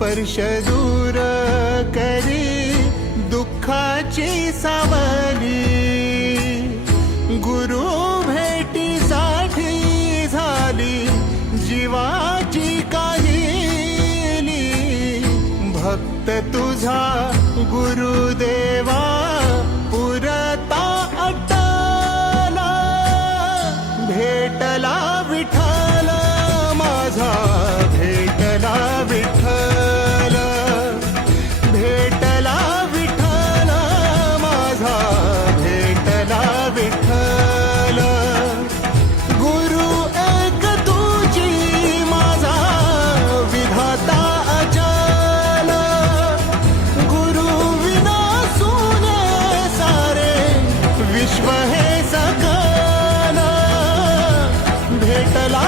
स्पर्श दूर करी दुःखाची सावली, गुरु भेटीसाठी झाली जीवाची काहिली, भक्त तुझा गुरुदेवा पुरता अटला, भेटला विठ्ठल माझा, भेटला विठ्ठल, भेटला विठ्ठल माझा, भेटला विठ्ठल, गुरु एक तुझी माझा विधाता अचल, गुरु विना सुने सारे विश्व हे सकल, भेटला